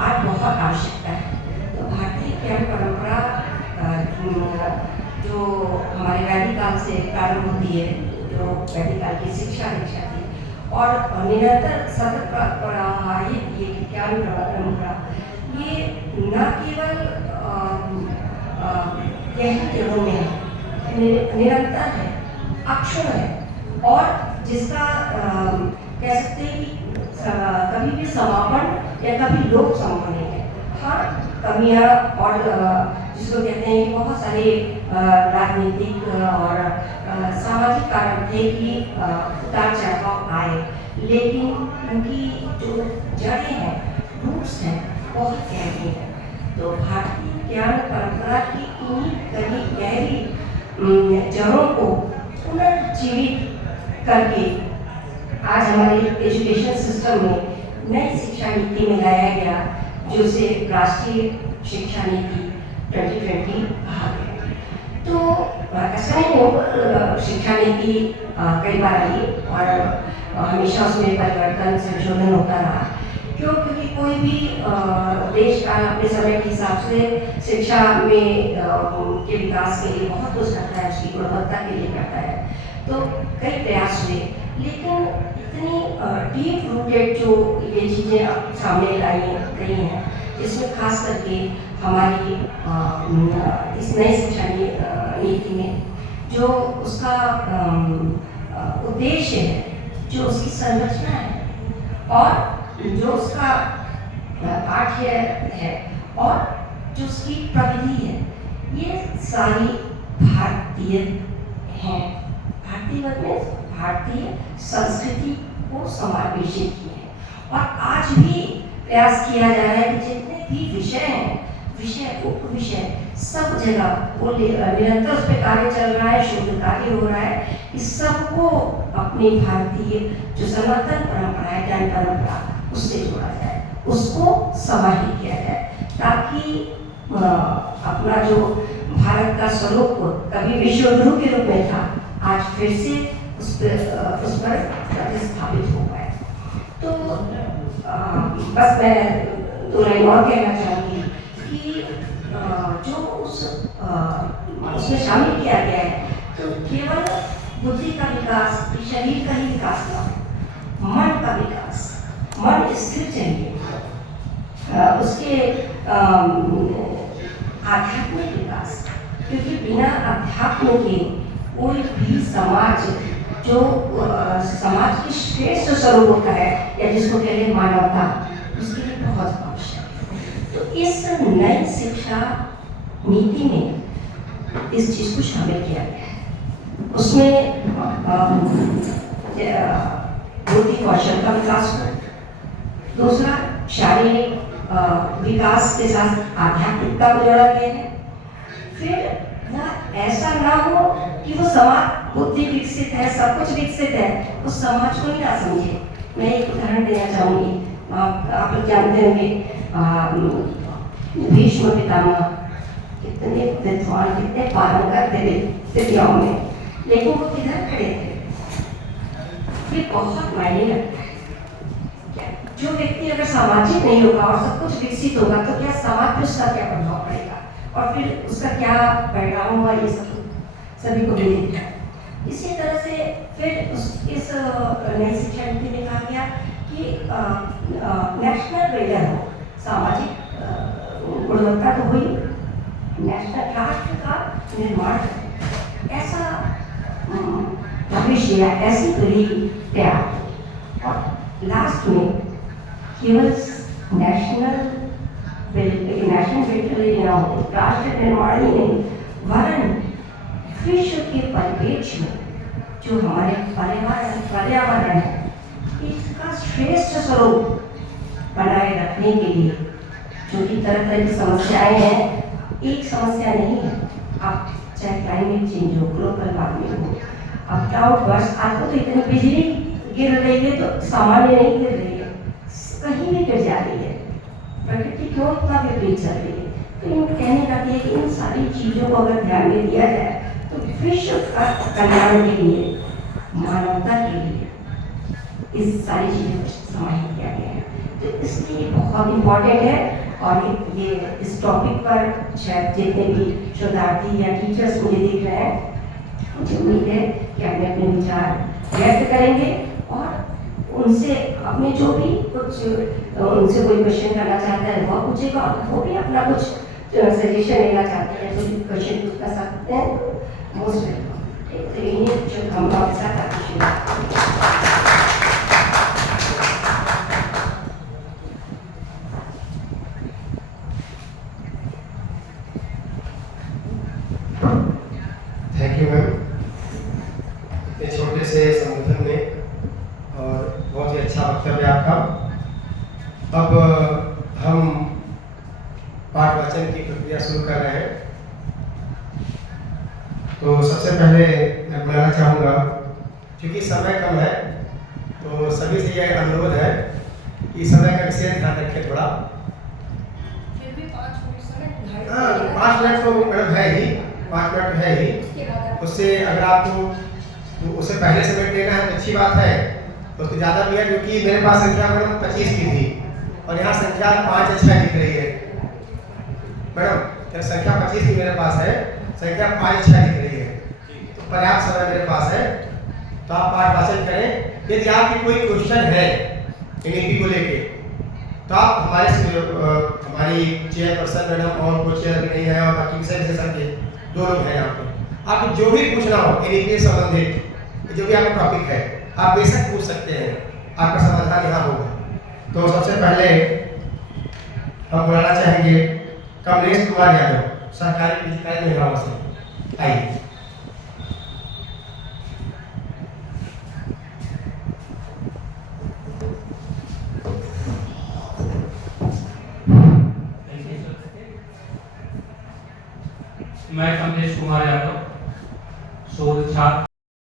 आज बहुत आवश्यकता है। तो भारतीय ज्ञान परंपरा जो हमारे वैदिक काल से प्रारंभ होती है, जो वैदिक काल की शिक्षा दीक्षा थी और निरंतर सतत प्रवाहित ये ज्ञान परंपरा, ये न केवल गहरी जड़ों में है, निरंतर है, अक्षर है और जिसका कह सकते हैं कि कभी भी समापन या कभी लोक समापन नहीं है। हाँ, कमियाँ और जिसको कहते हैं कि बहुत सारे राजनीतिक और सामाजिक कारण थे कि उतार चढ़ाव आए, लेकिन उनकी जो जड़ें हैं, रूट्स हैं, बहुत गहरी हैं। तो भारतीय ज्ञान परंपरा की इन्हीं गहरी जड़ों को पुनर्जीवित करके आज हमारे एजुकेशन सिस्टम में नई शिक्षा नीति में लाया गया, जो से राष्ट्रीय शिक्षा नीति 2020 कहा गया। तो ऐसा नहीं हो, शिक्षा नीति कई बार आई और हमेशा उसमें परिवर्तन संशोधन होता रहा। क्यों? क्योंकि कोई भी देश का अपने समय के हिसाब से शिक्षा में के विकास के लिए बहुत कुछ करता है, उसकी गुणवत्ता के लिए करता है। तो कई प्रयास हुए, लेकिन इतनी डीप रूटेड जो ये चीज़ें अब सामने लाई गई हैं, इसमें खास करके हमारी इस नई शिक्षा नीति में जो उसका उद्देश्य है, जो उसकी संरचना है और जो उसका पाठ्य है और जो उसकी प्रविधि है, ये सारी भारतीय हैं। भारतीय मतलब भारतीय संस्कृति को समावेशित किए हैं और आज भी प्रयास किया जा रहा है कि जितने भी विषय हैं, विषय उप विषय सब जगह वो निरंतर उस पर कार्य चल रहा है, शोध कार्य हो रहा है, इस सबको अपनी भारतीय जो सनातन परंपरा है, ज्ञान परंपरा, उससे जोड़ा जाए, उसको समाहित किया जाए, ताकि अपना जो भारत का स्वरूप कभी विश्व गुरु के रूप में था, आज फिर से उस पर प्रतिस्थापित हो पाए। तो बस मैं दो लाइन और कहना चाहूँगी कि जो उसमें शामिल किया गया है, तो केवल बुद्धि का विकास, शरीर का ही विकास ना, मन का विकास, मन स्थिर चाहिए, उसके आध्यात्मिक विकास, क्योंकि बिना अध्यात्म के कोई भी समाज जो समाज की श्रेष्ठ स्वरूप होता है या जिसको कहते हैं मानवता, उसके लिए बहुत आवश्यक है। तो इस नई शिक्षा नीति में इस चीज़ को शामिल किया गया है। उसमें बुद्धि कौशल का विकास हो, दूसरा शारीरिक विकास के साथ आध्यात्मिकता को जोड़ा गया है। फिर ऐसा ना हो कि वो समाज बुद्धि विकसित है, सब कुछ विकसित है, उस समाज को ही ना समझे। मैं एक उदाहरण देना चाहूँगी। आप लोग जानते होंगे भीष्म पितामह कितने विद्वान, कितने पारंगत थे विद्याओं में, लेकिन वो किधर खड़े थे? ये बहुत मायने रखता है। जो व्यक्ति अगर सामाजिक नहीं होगा और सब कुछ विकसित होगा, तो क्या समाज पर उसका क्या प्रभाव पड़ेगा और फिर उसका क्या परिणाम होगा, ये सब सभी को मिलेगा। इसी तरह से फिर इस नई शिक्षा नीति में कहा गया कि नेशनल वेलफेयर हो, सामाजिक गुणवत्ता तो हुई, नेशनल राष्ट्र का निर्माण, ऐसा भविष्य या ऐसी पीढ़ी तैयार। और लास्ट में केवल नेशनल वेलफेयर ना हो, राष्ट्र निर्माण ही नहीं, वरन विश्व के परिप्रेक्ष्य में जो हमारे पर्यावरण है, इसका श्रेष्ठ स्वरूप बनाए रखने के लिए, जो कि तरह तरह की समस्याएं हैं, एक समस्या नहीं है। अब चाहे क्लाइमेट चेंज हो, ग्लोबल वार्मिंग हो, अब ड्राउट बर्स्ट, आपको तो इतनी बिजली गिर रही है तो सामान्य नहीं गिर रही है, कहीं भी गिर जा रही है, प्रकृति क्यों इतना विपरीत चल रही है। तो इन कहने का है कि इन सारी चीज़ों को अगर ध्यान में दिया जाए, तो विश्व का कल्याण के लिए, मानवता के लिए इस सारी चीज़ों को समाहित किया गया है। तो इसलिए बहुत इम्पॉर्टेंट है। और ये इस टॉपिक पर शायद जितने भी शोधार्थी या टीचर्स मुझे दिख रहे हैं, मुझे उम्मीद है कि अपने अपने विचार व्यक्त करेंगे और उनसे अपने जो भी कुछ उनसे कोई क्वेश्चन करना चाहता है वो पूछेगा, वो भी अपना कुछ सजेशन लेना चाहते हैं तो भी क्वेश्चन पूछ कर सकते हैं। Most welcome. तो ये जो हम आपके साथ थैंक यू मैम, इतने छोटे से संबोधन में और बहुत ही अच्छा वक्तव्य आपका। अब हम पाठ वाचन की प्रक्रिया शुरू कर रहे हैं। तो सबसे पहले मैं बुलाना चाहूँगा, क्योंकि समय कम है तो सभी से यह अनुरोध है कि समय का विशेष ध्यान रखें थोड़ा। फिर भी 5 मिनट हाँ, 5 मिनट तो मैडम है ही, 5 मिनट है ही। उससे अगर आपको तो उससे पहले समय लेना है तो अच्छी बात है, तो उससे ज़्यादा भी है, क्योंकि मेरे पास संख्या मैडम 25 की थी और यहाँ संख्या 5 अच्छा दिख रही है मैडम। संख्या 25 की मेरे पास है, संख्या 5 अच्छा दिख रही है, तो पर्याप्त समय मेरे पास है। तो आप पाठ वाचन करें। यदि आपकी कोई क्वेश्चन है एनईपी को लेके तो आप हमारी चेयरपर्सन मैडम और कोई चेयर भी नहीं है और बाकी विषय विशेषज्ञ 2 लोग हैं यहाँ पे। आपको जो भी पूछना हो एनईपी से संबंधित जो भी आपका टॉपिक है आप बेशक पूछ सकते हैं, आपका समाधान यहाँ होगा। तो सबसे पहले हम बुलाना चाहेंगे कमलेश कुमार यादव, सरकारी अधिकारी महिलाओं से। आइए। मैं कमलेश कुमार यादव, शोध छात्र